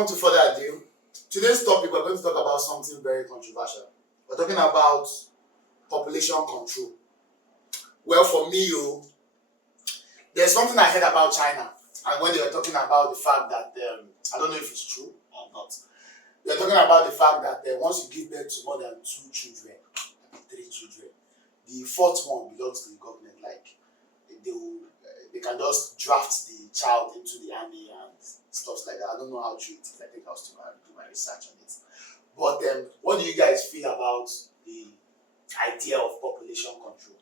come to further ado, today's topic we're going to talk about something very controversial. We're talking about population control. Well, for me, there's something I heard about China, and when they were talking about the fact that I don't know if it's true or not. They're talking about the fact that once you give birth to more than 2 children, 3 children, the fourth one belongs to the government. Like they can just draft the child into the army and stuff like that. I don't know how true it is. I think I'll still do my research on it. But what do you guys feel about the idea of population control?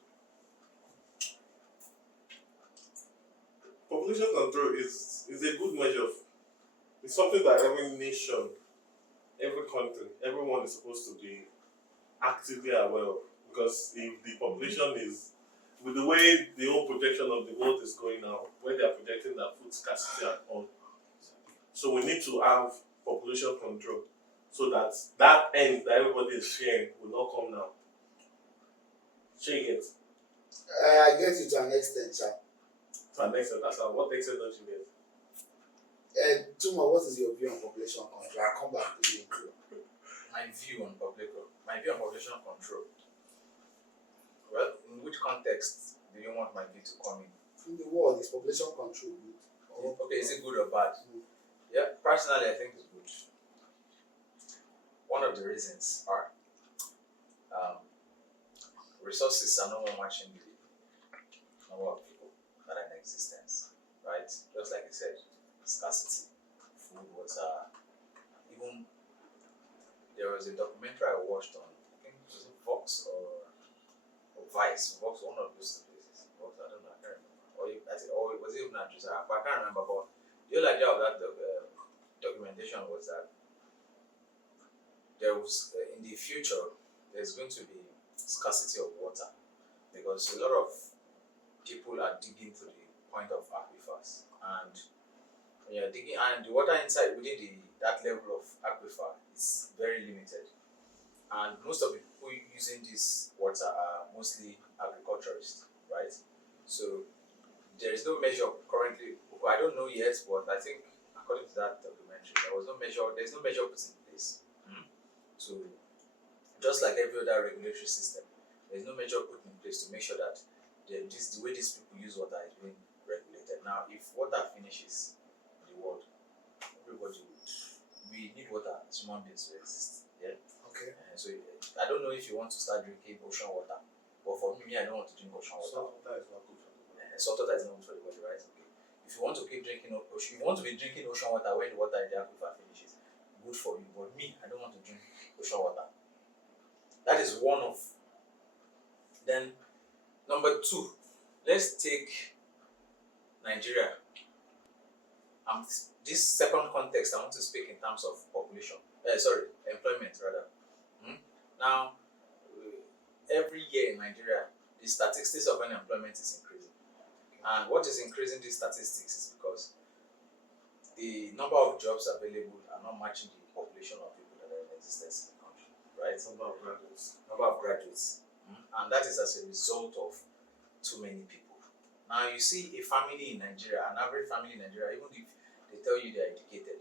Population control is a good measure. It's something that every nation, every country, everyone is supposed to be actively aware of. Because if the population is, with the way the whole projection of the world is going now, where they are projecting that food scarcity and all, so we need to have population control so that that end that everybody is sharing will not come now. Share it. I get it to an extent, sir. To an extent, that's how. What extent don't you get? Tuma, what is your view on population control? I'll come back to you. My view on population control. Well, in which context do you want my view to come in? In the world, is population control good? Okay, is it good or bad? Yeah, personally, I think it's good. One of the reasons are resources are no more matching the number of people that are in existence, right? Just like you said, scarcity, food, water. Even there was a documentary I watched on, I think it was Vox or Vice. Vox, one of those two places. Vox, I don't know, I can't remember. Or was it even Andrews? I can't remember. But the whole idea of that documentation was that there was in the future there's going to be scarcity of water because a lot of people are digging to the point of aquifers, and when you're digging and the water inside within that level of aquifer is very limited, and most of the people using this water are mostly agriculturists, right? So there is no measure currently. I don't know yet, but I think according to that documentary, there's no measure put in place. So just like every other regulatory system, there is no measure put in place to make sure that the way these people use water is being regulated. Now, if water finishes in the world, we need water as human beings to exist. Yeah. Okay. So I don't know if you want to start drinking ocean water, but for me, I don't want to drink ocean water. Salt water is not good for the body. Salt water is not good for the body, right? Okay. If you want to keep drinking ocean, you want to be drinking ocean water when the water in the aquifer finishes, good for you. But me, I don't want to drink ocean water. That is one of. Then, number 2, let's take Nigeria. This second context, I want to speak in terms of employment rather. Now, every year in Nigeria, the statistics of unemployment is increasing. And what is increasing these statistics is because the number of jobs available are not matching the population of people that are in existence in the country, right? Number of graduates. And that is as a result of too many people. Now you see a family in Nigeria, an average family in Nigeria, even if they tell you they are educated,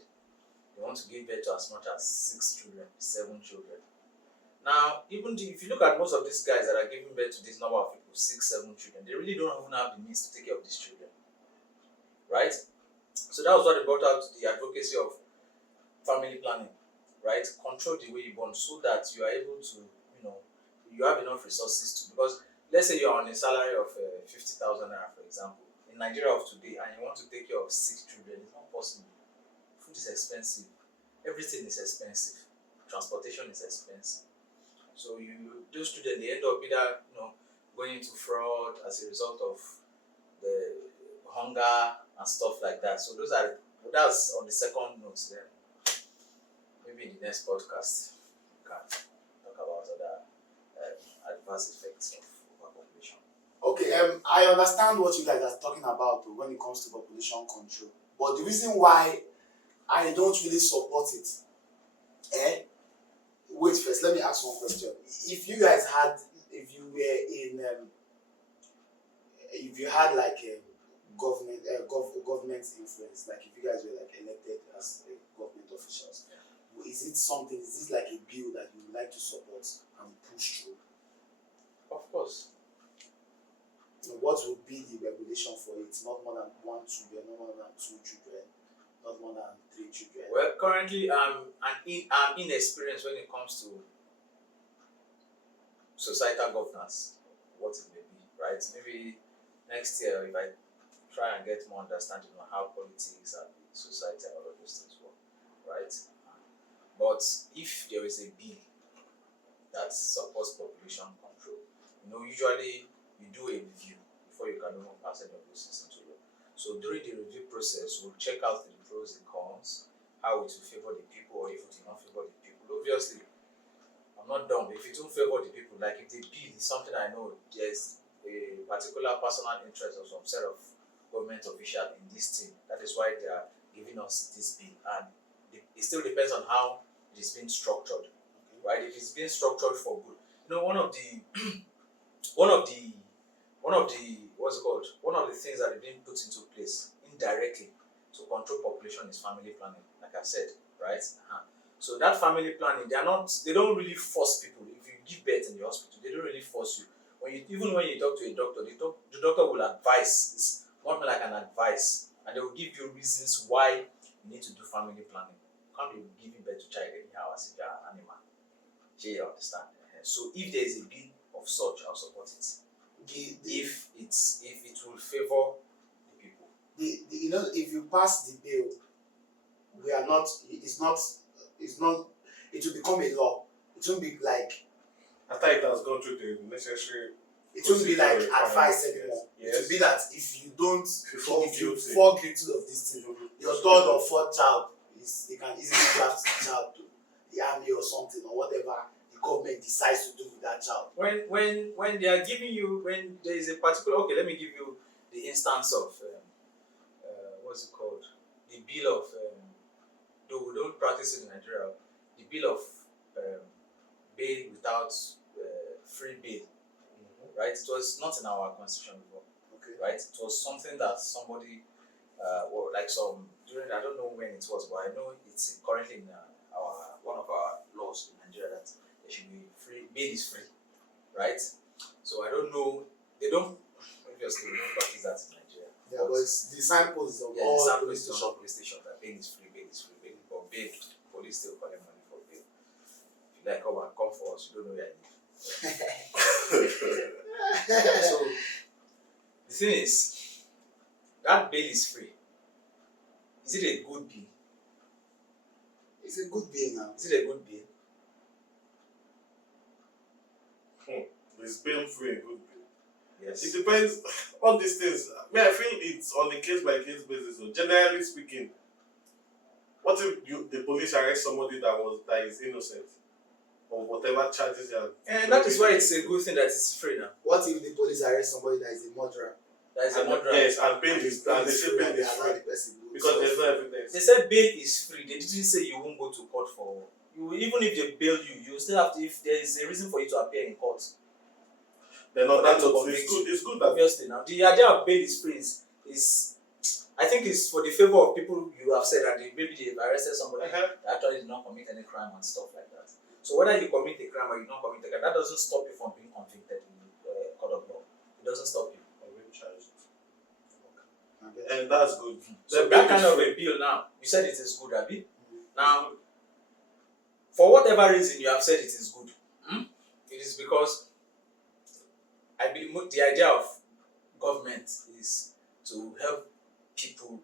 they want to give birth to as much as 6 children, 7 children. Now, if you look at most of these guys that are giving birth to this number of people, 6, 7 children, they really don't even have the means to take care of these children, right? So that was what brought out the advocacy of family planning, right? Control the way you born so that you are able to, you have enough resources to, because let's say you're on a salary of 50,000 naira, for example, in Nigeria of today, and you want to take care of 6 children, it's not possible. Food is expensive, everything is expensive, transportation is expensive. So those students, they end up either going into fraud as a result of the hunger and stuff like that. So that's on the second note. Then maybe in the next podcast we can talk about other adverse effects of overpopulation. Okay, I understand what you guys are talking about when it comes to population control, but the reason why I don't really support it, wait first, let me ask one question. If you had like a government influence, like if you guys were like elected as a government official, something? Is this like a bill that you would like to support and push through? Of course. What would be the regulation for it? Not more than 1 children, not more than 2 children, not more than 3 children. Well, currently I'm inexperienced when it comes to societal governance, what it may be, right? Maybe next year if I try and get more understanding on how politics and society and all of those things work, right? But if there is a bill that supports population control, usually you do a review before you can even pass any of those things into law. So during the review process, we'll check out the pros and cons, how it will favor the people or if it will not favor the people. Obviously, I'm not dumb. If it won't favor the people, like if the bill is something I know there's a particular personal interest of some set of government official in this thing, that is why they are giving us this bill. And it still depends on how it is being structured, right? If it's being structured for good, one of the one of the things that are being put into place indirectly to control population is family planning, like I said, right? So that family planning, they don't really force people. If you give birth in the hospital, they don't really force you. Even when you talk to a doctor, the doctor will advise. It's more like an advice, and they will give you reasons why you need to do family planning. You can't be giving birth to child anyhow as if you are an animal. You understand? So if there is a bill of such, I'll support it. If it will favor the people. If you pass the bill, we are not. It's not. It will become a law. It won't be like. After it has gone through the necessary. It won't be like advice anymore. Yes. It will be that if you don't, If you fall guilty of this thing, your third or fourth child they can easily draft the child to the army or something or whatever the government decides to do with that child. When they are giving you, when there is a particular, okay, let me give you the instance of what's it called, the bill of though we don't practice it in Nigeria, the bill of bail without free bail, right? It was not in our constitution before, Okay. right? It was something that somebody during, I don't know when it was, but I know it's currently in one of our laws in Nigeria that there should be free bail is free, right? So I don't know, obviously we don't practice that in Nigeria. Yeah, but it's the signposts of Yeah, all the police police stations. station that bail is free, but bail, police still collect money for bail. If you like, come for us, you don't know where I live. So the thing is, that bail is free. Is it a good bill? It's a good bill now. Is it a good bill? It's bail free and good bill. Yes. It depends. All these things. I feel it's on a case by case basis. So generally speaking, what if the police arrest somebody that is innocent or whatever charges they are? And that is why it's a good thing that it's free now. What if the police arrest somebody that is a murderer? That is a murderer. Yes, and bail is Bail and they is say free bail and they is allow free the person go. because So, there's no evidence. They said bail is free. They didn't say you won't go to court for you. Even if they bail you, you still have to. If there is a reason for you to appear in court, They're not for that them to note. convict It's good. you. It's good that Obviously, now the idea of bail is free is I think it's for the favor of people you have said that maybe they've arrested somebody that actually did not commit any crime and stuff like that. So whether you commit a crime or you don't commit a crime, that doesn't stop you from being convicted in the court of law. It doesn't stop you. I'm being charged. okay. And that's good. So The that bail kind is of free. a bill now, you said it is good, Abi. Now, for whatever reason you have said it is good, it is because I believe the idea of government is to help people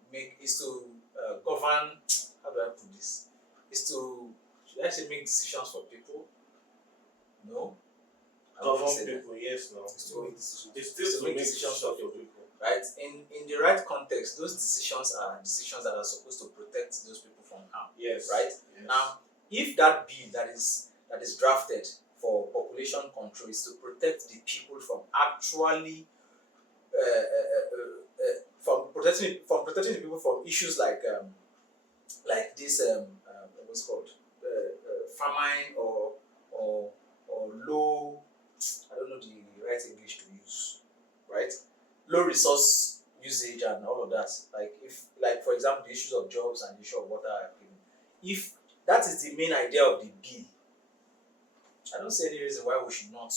govern. How do I put this? Is to should I say make decisions for people? No. I wouldn't Govern say that. people, yes, no. It's to make decisions. It's still to make decisions for people. Right? In the right context, those decisions are decisions that are supposed to protect those people from harm. Yes. Right? Yes. Now, if that bill that is drafted for population control is to protect the people from actually from protecting the people from issues like this what's it called famine or low, I don't know the right English to use, right? Low resource usage and all of that. Like for example the issues of jobs and the issue of water, if That is the main idea of the bill. I don't see any reason why we should not.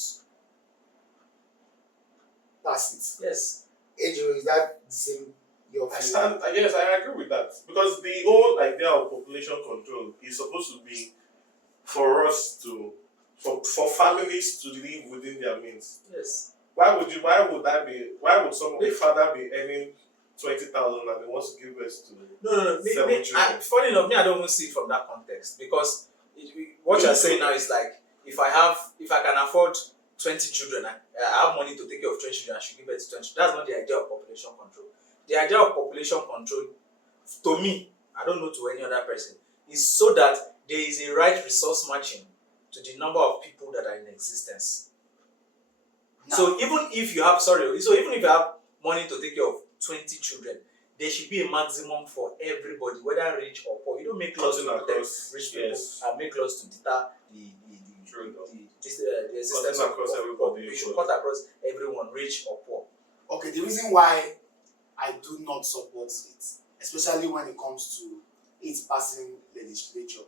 That's Yes. it. Ejo, is that the same? Your I view? stand. Yes, I agree with that because the whole idea of population control is supposed to be for us to, for families to live within their means. Yes. Why would you? Why would that be? Why would a father be earning 20,000 and he wants to give birth to No. 7 children? Funny enough, me, I don't even see it from that context because what you're saying now is like if I can afford 20 children, I have money to take care of 20 children, I should give birth to 20. That's not the idea of population control. The idea of population control, to me, I don't know to any other person, is so that there is a right resource matching to the number of people that are in existence. Now, So even if you have money to take care of 20 children, there should be a maximum for everybody, whether rich or poor. You don't make laws to protect rich people and make laws to deter the existence of everybody. You should cut across everyone, rich or poor. okay, the reason why I do not support it, especially when it comes to it passing legislature,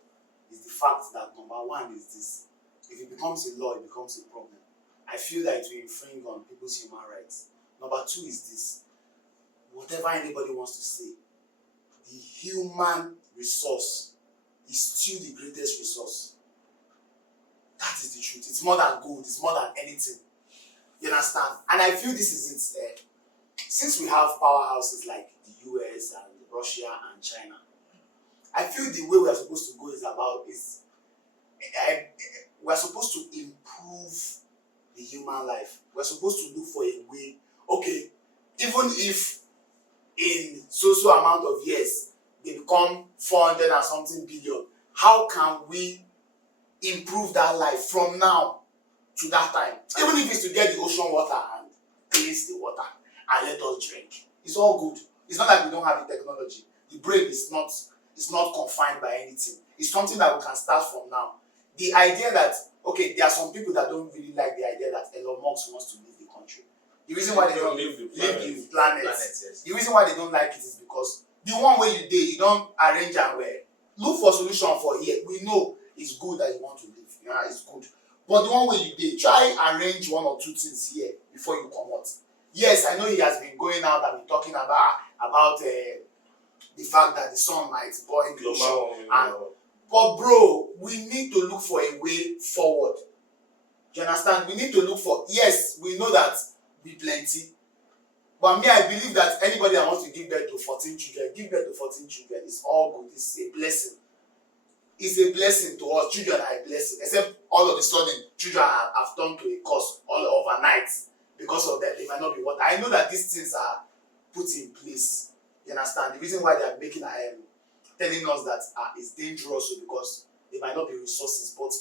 is the fact that number one is this: if it becomes a law, it becomes a problem. I feel that it will infringe on people's human rights. Number two is this: whatever anybody wants to say, the human resource is still the greatest resource. That is the truth. It's more than gold, it's more than anything. You understand? And I feel this is it. Since we have powerhouses like the US and Russia and China, I feel the way we are supposed to go we're supposed to improve the human life. We're supposed to look for a way, okay, even if in so amount of years they become 400 and something billion, how can we improve that life from now to that time? Even if it's to get the ocean water and cleanse the water and let us drink, it's all good. It's not like we don't have the technology. The brain is not confined by anything. It's something that we can start from now. The idea that, okay, there are some people that don't really like the idea that Elon Musk wants to leave the country. The reason why they don't leave the planet, Yes. the reason why they don't like it is because the one way you did, you don't arrange and where. Look for solution for here. We know it's good that you want to leave. Yeah, it's good. But the one way you did, try arrange one or two things here before you come out. Yes, I know he has been going out and been talking about the fact that the sun might boil the ocean. But bro, we need to look for a way forward. You understand? We need to look for, yes, we know that we plenty. But me, I believe that anybody that wants to give birth to 14 children, give birth to 14 children. It's all good. It's a blessing. It's a blessing to us. Children are a blessing. Except all of a sudden, children have turned to a curse all overnight. Because of that, they might not be what. I know that these things are put in place. You understand? The reason why they are making telling us that it's dangerous because there might not be resources, but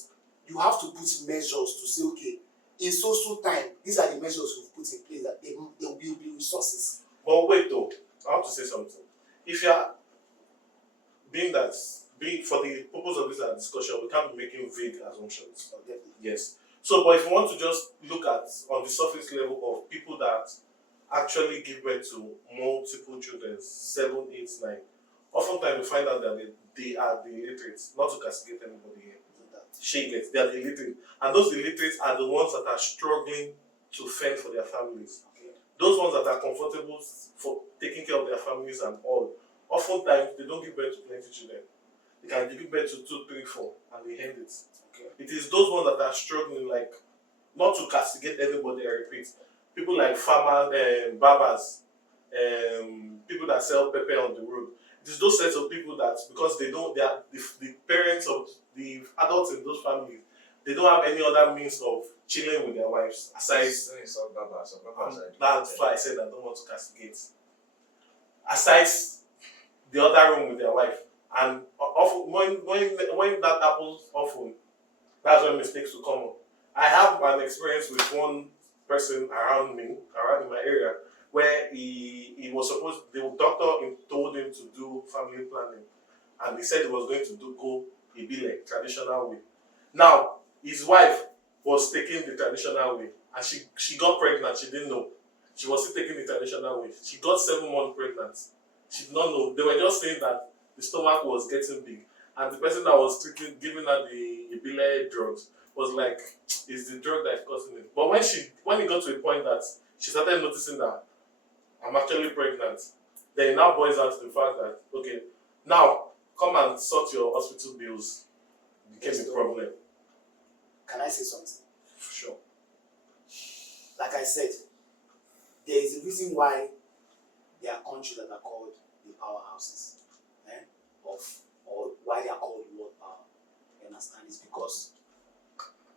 you have to put measures to say, okay, in so time, these are the measures we've put in place that there will be resources. But wait though, I have to say something. If you are being for the purpose of this discussion, we can't be making vague assumptions. Yes. So, but if you want to just look at on the surface level of people that actually give birth to multiple children, 7, 8, 9, oftentimes we find out that they are the illiterate, not to castigate anybody here. They are the illiterate. And those illiterates are the ones that are struggling to fend for their families. Okay. Those ones that are comfortable for taking care of their families and all, oftentimes they don't give birth to plenty children. They can give birth to 2, 3, 4 and they end it. Okay. It is those ones that are struggling, like, not to castigate anybody, I repeat. People like farmers, barbers, people that sell pepper on the road. It is those sets of people that, because they are the parents of the adults in those families, they don't have any other means of chilling with their wives aside. That's why I said I don't want to castigate. Aside the other room with their wife, and often when that happens, often that's when mistakes will come up. I have an experience with one person around in my area, where he was supposed, the doctor told him to do family planning, and he said he was going to go a be like traditional way. Now his wife was taking the traditional way, and she got pregnant. She didn't know. She was still taking the traditional way. She got 7 months pregnant. She did not know. They were just saying that the stomach was getting big, and the person that was giving her the Ibile drugs was like, "It's the drug that is causing it." But when it got to a point that she started noticing that I'm actually pregnant, then it now boils out to the fact that okay, now come and sort your hospital bills became Yes, a problem. Can I say something? Sure. Like I said, there is a reason why there are countries that are called the powerhouses, eh? Or why they are called world power. You understand? It's because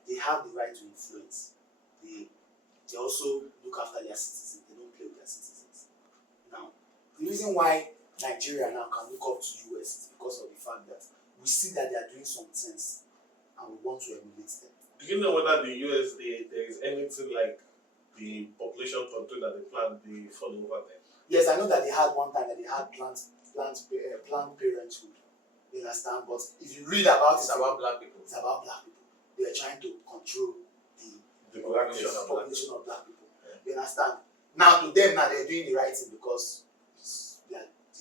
they have the right to influence. They also look after their citizens. They don't play with their citizens. Now, the reason why Nigeria now can look up to US is because of the fact that we see that they are doing some things and we want to emulate them. Do you know whether the US there is anything like the population control that they plan they follow over there? Yes, I know that they had one time that they had planned parenthood. You understand? But if you read about It's it, about black people. it's about black people. They are trying to control the The black population of black people. You understand? Now to them now they're doing the right thing because it's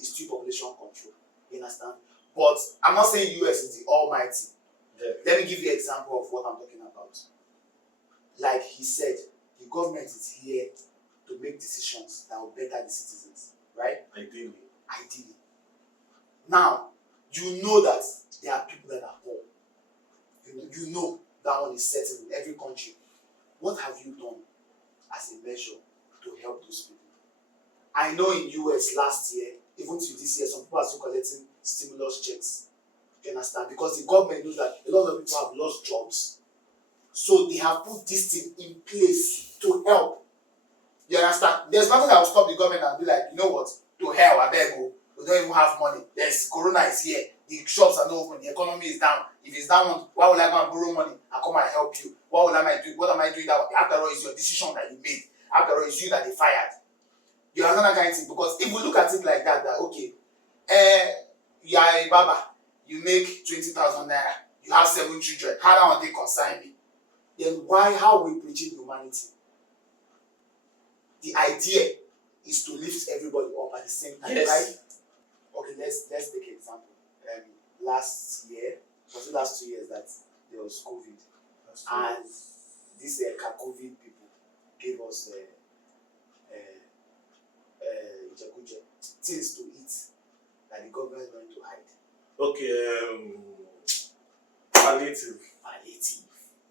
still population control. You understand? But I'm not saying US is the almighty. Yeah. Let me give you an example of what I'm talking about. Like he said, the government is here to make decisions that will better the citizens, right? Ideally. Now, you know that there are people that are poor. You know that one is certain in every country. What have you done as a measure to help those people? I know in US last year, even to this year, some people are still collecting stimulus checks. You understand? Because the government knows that a lot of people have lost jobs. So they have put this thing in place to help. You understand? There's nothing that will stop the government and be like, you know what? To hell, I beg you. We don't even have money. There's Corona is here. The shops are not open. The economy is down. If it's down, why will I go and borrow money and come and help you? What am I doing? What am I doing? That after all, it's your decision that you made. After all, it's you that they fired. You understand that kind of thing? Because if we look at it like that, okay, you are a barber. You make 20,000 naira. You have 7 children. How do they consign me? Then how are we preaching humanity? The idea is to lift everybody up at the same time, right? Okay, let's take an example. Last year, was it last 2 years that there was COVID, and these COVID people gave us things to eat that the government is going to hide. Okay, palliative. Palliative.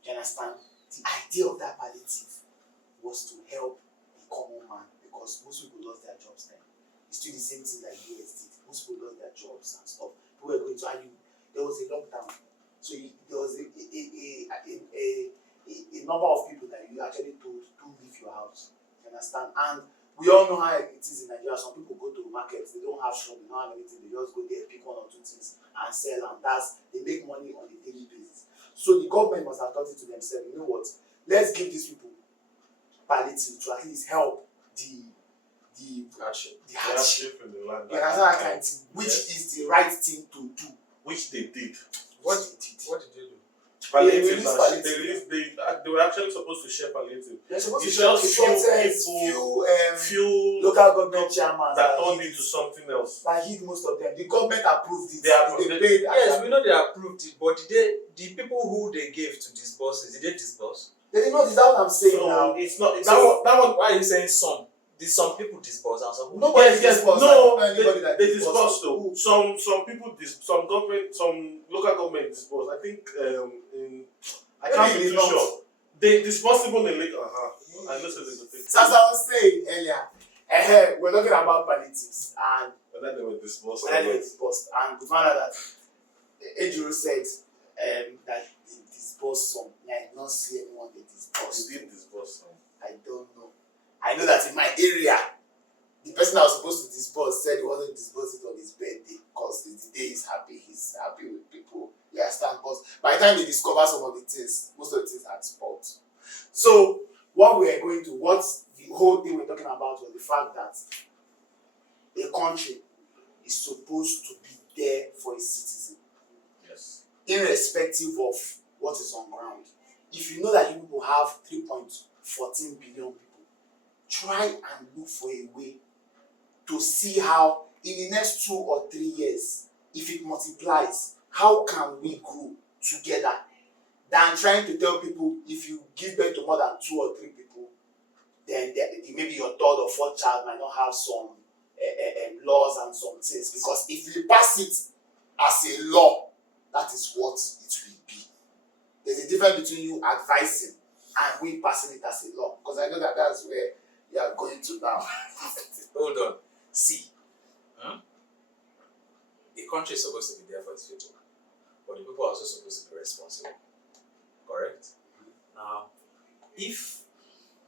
You understand? The idea of that palliative was to help the common man because most people lost their jobs then. It's still the same thing that US did. Most people lost their jobs and stuff. People were going to argue. There was a lockdown. So there was a number of people that you actually told to leave your house. You understand? And we all know how it is in Nigeria. Some people go to markets, they don't have shop, they don't have anything, they just go there, pick 1 or 2 things and sell, and they make money on a daily basis. So the government must have thought it to themselves, you know what? Let's give these people palliative to at least help the hardship. In the land. You understand that kind of thing, which is the right thing to do. Which they did. What did they do? Palliative. They They were actually supposed to share palliative. They're supposed It's to share just few local government chairman that turned into something else. that hid most of them. The government approved it. They paid. Yes, we know they approved it, but the people who they gave to disburse it, did they disburse? They did not. Is that what I'm saying So now? it's not. That one. Why are you saying some? Did some people disburse and some people? Nobody Yes, disbursed. no, I don't know anybody that they disbursed. disbursed though. Some people some government, some local government disbursed. I think I can't be Maybe too not. sure. They disbursed even in Lake. I know so there's a thing. So as I was saying earlier, we're talking about palliatives and Whether they were disbursed. whether they were disbursed, and we found out that Ejiro said that they disbursed some. I did not see anyone they disbursed. They did disburse some. I don't know. I know that in my area, the person that was supposed to disburse said he wasn't disbursing on his birthday because the day he's happy with people. You understand? But by the time they discover some of the things, most of the things had spoiled. So what the whole thing we're talking about was the fact that a country is supposed to be there for its citizen, Yes. irrespective of what is on ground. If you know that you people have 3.14 billion people, try and look for a way to see how in the next 2 or 3 years, if it multiplies, how can we grow together than trying to tell people if you give birth to more than 2 or 3 people, then maybe your third or fourth child might not have some laws and some things. Because if you pass it as a law, that is what it will be. There's a difference between you advising and we passing it as a law. Because I know that that's where you are going to now. Hold on. See, the country is supposed to be there for its people, but the people are also supposed to be responsible. Correct? Now, if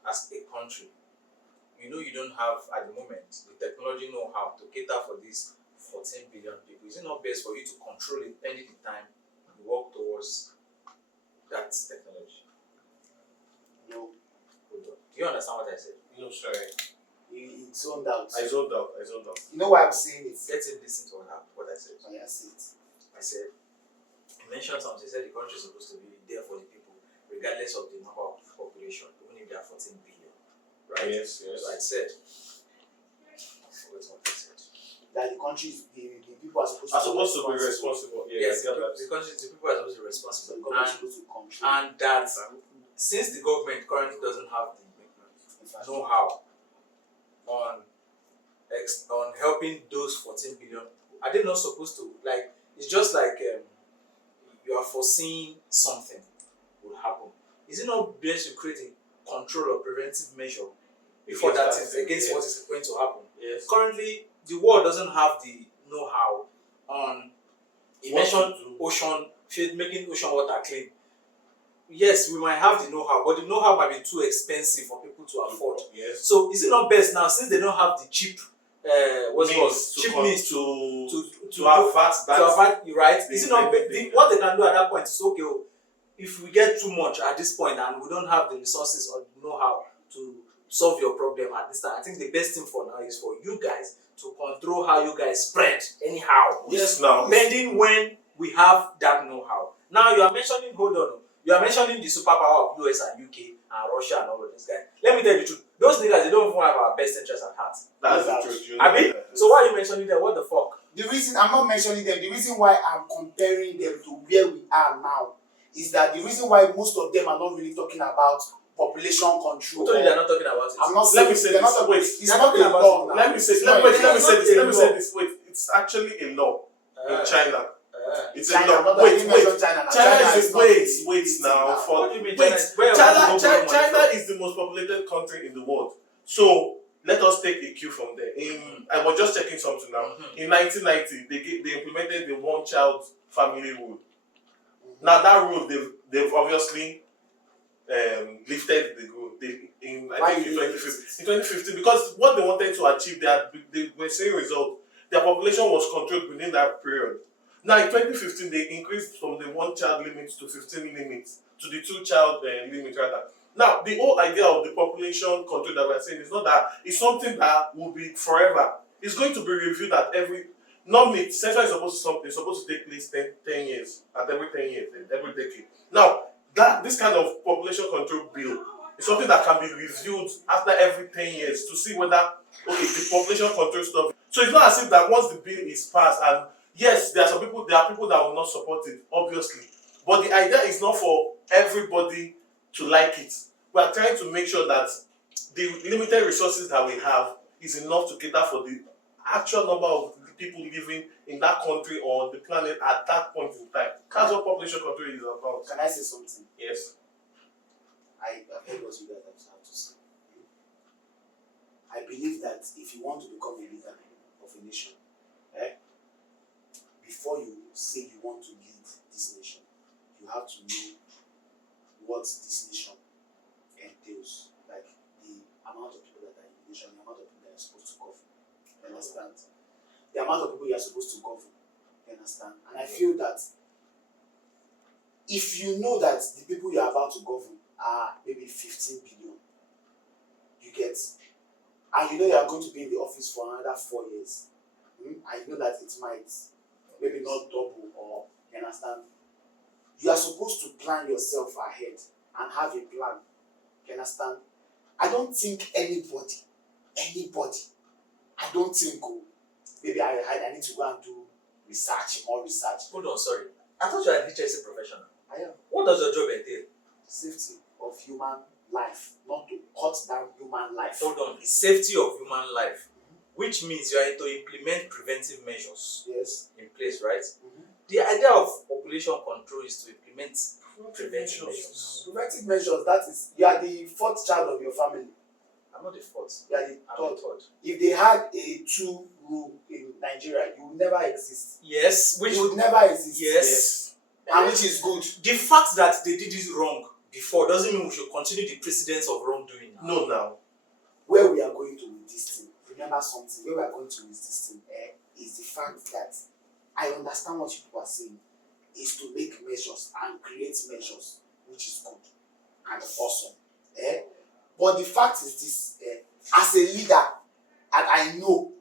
as a country, you don't have at the moment the technology know-how to cater for these 14 billion people, is it not best for you to control it pending the time you work towards that technology? No, Hold on. Do you understand what I said? No, sorry. you zoned out. I zoned out. You know why I'm saying it? Let him listen to what I said. Oh, yeah, see it. I said, you mentioned something, you said the country is supposed to be there for the people, regardless of the number of population, even if there are 14 billion. Right? Yes. So I said, I forgot what I said. That the country, the people are supposed to be responsible. Yeah, Yes, I get that. the people are supposed to be So responsible. the government is supposed to control. And that since the government currently doesn't have the know-how on helping those 14 billion, are they not supposed to, like, it's just like you are foreseeing something will happen. Is it not best to create a control or preventive measure before that is against what is going to happen? Yes. Currently, the world doesn't have the know-how on ocean, making ocean water clean. Yes, we might have the know-how, but the know-how might be too expensive for people to afford. Yes. So is it not best now, since they don't have the cheap means to avert that? You right? Is it not what they can do at that point is okay? If we get too much at this point and we don't have the resources or the know-how to solve your problem at this time, I think the best thing for now is for you guys to control how you guys spread anyhow. Yes, now. Pending when we have that know-how. Now you are mentioning, you are mentioning the superpower of US and UK and Russia and all of these guys. Let me tell you the truth. Those niggas, they don't even have our best interests at heart. That's the truth. Abi? So why are you mentioning them? What the fuck? The reason I'm not mentioning them, the reason why I'm comparing them to where we are now is that the reason why most of them are not really talking about population control. Who told you they're not talking about it? I'm not saying Let me say they're this. not Wait, it's not a law now. Let me say this. Wait, it's actually a law in China. It's China, a law. not Wait. China is wait now. What do you mean China is the most populated country in the world. So let us take a cue from there. I was just checking something now. In 1990, they implemented the one-child family rule. Now that rule, they've obviously lifted the rule. In 2015, because what they wanted to achieve, they were seeing results. Their population was controlled within that period. Now in 2015, they increased from the one-child limit to 15 limits to the two-child limit rather. Now the whole idea of the population control that we're saying is not that it's something that will be forever. It's going to be reviewed at normally census is supposed to take place 10 years, at every 10 years, every decade. Now this kind of population control bill is something that can be reviewed after every 10 years to see whether the population control stuff. So it's not as if that once the bill is passed, and yes, there are people that will not support it, obviously. But the idea is not for everybody to like it. We are trying to make sure that the limited resources that we have is enough to cater for the actual number of people living in that country or on the planet at that point in time. That's what population control is about. Can I say something? Yes. I've heard what you guys have to say. I believe that if you want to become a leader of a nation, before you say you want to lead this nation, you have to know what this nation entails, like the amount of people that are in the nation, the amount of people that are supposed to govern. You understand? The amount of people you are supposed to govern. You understand? And I feel that if you know that the people you are about to govern are maybe 15 billion, you get, and you know you are going to be in the office for another 4 years, I know that it might maybe not double, or you understand, you are supposed to plan yourself ahead and have a plan. You understand? I don't think anybody, I don't think maybe I need to go and do research, more research. Hold on, sorry. I thought you are an HSC professional. I am. What does your job entail? Safety of human life, not to cut down human life. Hold on. Safety of human life. Which means you are to implement preventive measures Yes. in place, right? Mm-hmm. The idea of population control is to implement preventive measures. Preventive measures, that is, you are the fourth child of your family. I'm not the fourth. You are the I'm the third. third. If they had a two rule in Nigeria, you would never exist. Yes. Which You would never exist. yes. And which is good. The fact that they did it wrong before doesn't mean we should continue the precedence of wrongdoing now. No, now. Where we are going to with this thing, remember something, where we are going to with this thing is the fact that I understand what you people are saying, is to make measures and create measures, which is good and awesome. But the fact is this, as a leader, and I know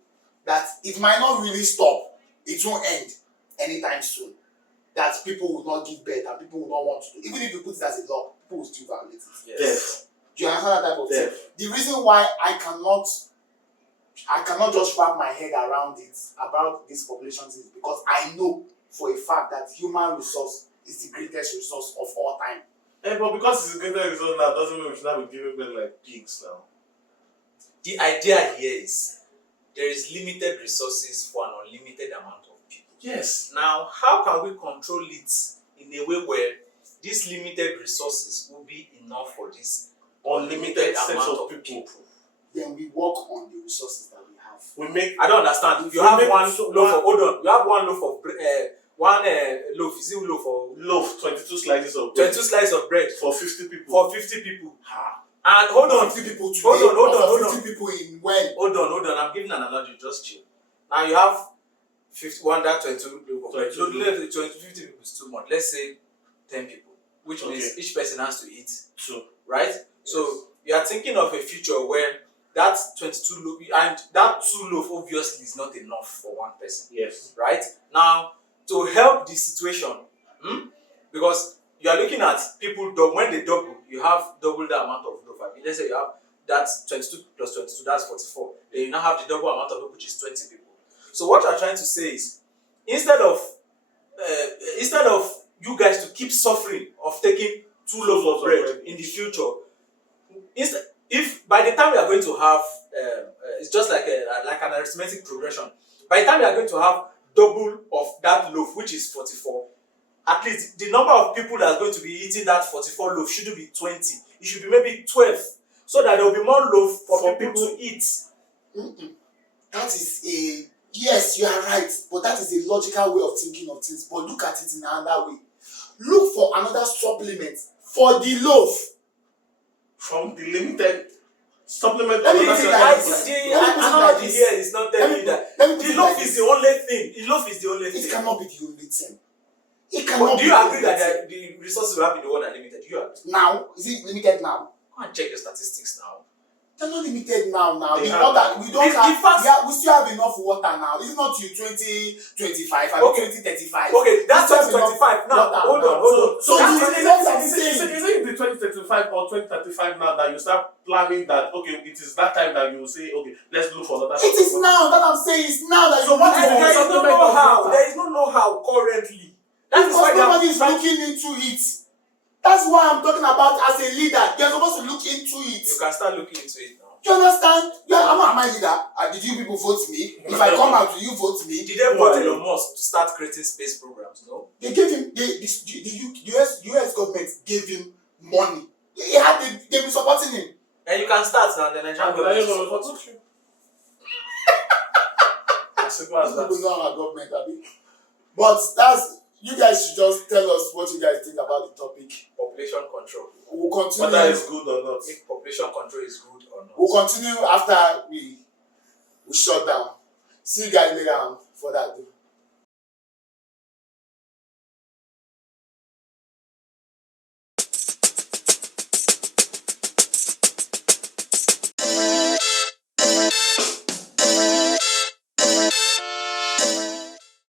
that it might not really stop, it won't end anytime soon. That people will not give birth and people will not want to do. Even if you put it as a law, people will still violate it. Yes. Death. Do you understand that type of thing? Death. The reason why I cannot just wrap my head around it, about this population is because I know for a fact that human resource is the greatest resource of all time. But because it's a greater result now, doesn't mean we should not be giving them like pigs now. The idea here is there is limited resources for an unlimited amount of people. Yes. Now, how can we control it in a way where these limited resources will be enough for this Unlimited set amount of of people. Then we work on the resources that we have. We make I don't understand. If you have one loaf of hold on, you have one loaf of one loaf, is it loaf or loaf, 22 slices of bread 22 slices of bread for 50 people. for 50 people. And hold on, 50 people today, hold on. 50 people in when? hold on. I'm giving an analogy, just chill. Now you have 51, that 22 loaf of bread. 22 So 50 people is too much. Let's say 10 people, which means each person has to eat, 2. right? So you are thinking of a future where that 22 loaf and that 2 loaf obviously is not enough for one person, Yes. right? Now, to help the situation, because you are looking at people when they double, you have double the amount of loaf. I mean, let's say you have that 22 plus 22, that's 44. Then you now have the double amount of loaf, which is 20 people. So what you are trying to say is, instead of you guys to keep suffering of taking 2 loaves of bread in the future, if by the time we are going to have, it's just like an arithmetic progression. By the time we are going to have double of that loaf, which is 44, at least the number of people that are going to be eating that 44 loaf shouldn't be 20. It should be maybe 12, so that there will be more loaf for people to eat. That is yes, you are right, but that is a logical way of thinking of things. But look at it in another way. Look for another supplement for the loaf. From the limited supplement. Let me another take supplement. that. The analogy here is not telling me that the loaf is the only thing. The loaf is the only thing. It cannot be the only thing. It cannot. Do you agree that the resources we have in the world are limited? Do you agree? Now, is it limited now? Go and check the statistics now. They're not limited now. They The have- water, we don't The have. fact- We still have enough water now. It's not till 2025 and Okay. 2035. Okay, that's We still have 2025 now. enough Hold water on, hold on. So That's you- what it that's is. what I'm saying. Is it the 2035 or 2035 now that you start planning that, okay, it is that time that you will say, okay, let's look for another It is supplement. now that I'm saying. It's now that So you what want is to. the There is no supplement of know-how. water? There is no know-how currently. That is why Because they are nobody is looking into it. That's why I'm talking about as a leader. You're supposed to look into it. You can start looking into it now. Do you understand? Yeah, I'm not my leader. Did you people vote me? If I come out, will you vote me? Did they vote Elon Musk to start creating space programs? No. They gave him the US government gave him money. They've been supporting him. And you can start now. The Nigerian And government. that is is supporting. what took you. As simple as Those people that. know our government, abi. But that's you guys should just tell us what you guys think about the topic. Population control. We'll continue. Whether it's good or not. If population control is good or not. We'll continue after we shut down. See you guys later on for that.